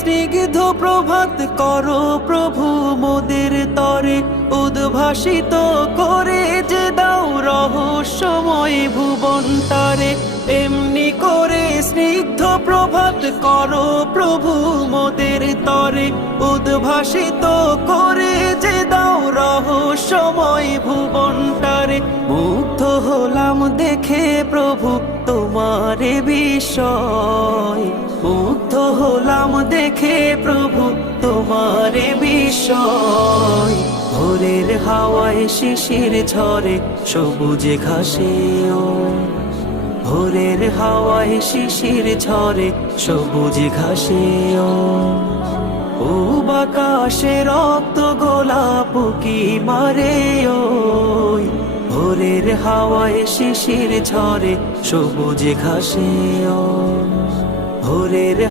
স্নিগ্ধ প্রভাত করো প্রভু মোদের তরে, উদ্ভাসিত করে যে দাও রহস্যময় ভুবনটারে। এমনি করে স্নিগ্ধ প্রভাত করো প্রভু মোদের তরে, উদ্ভাসিত করে যে দাও রহস্যময় ভুবনটারে। মুগ্ধ হলাম দেখে প্রভু তোমারে বিস্ময়, মুগ্ধ হলাম দেখে প্রভু তোমারে বিস্ময়। ভোরের হাওয়ায় শিশির ঝরে সবুজে ঘাসে ও, ভোরের হাওয়ায় শিশির ঝরে সবুজে ঘাসে ও। বাকাশে রক্ত গোলাপ কি মারে ওই, ভোরের হাওয়ায় শিশির ঝরে সবুজে ঘাসে ও, ভোরের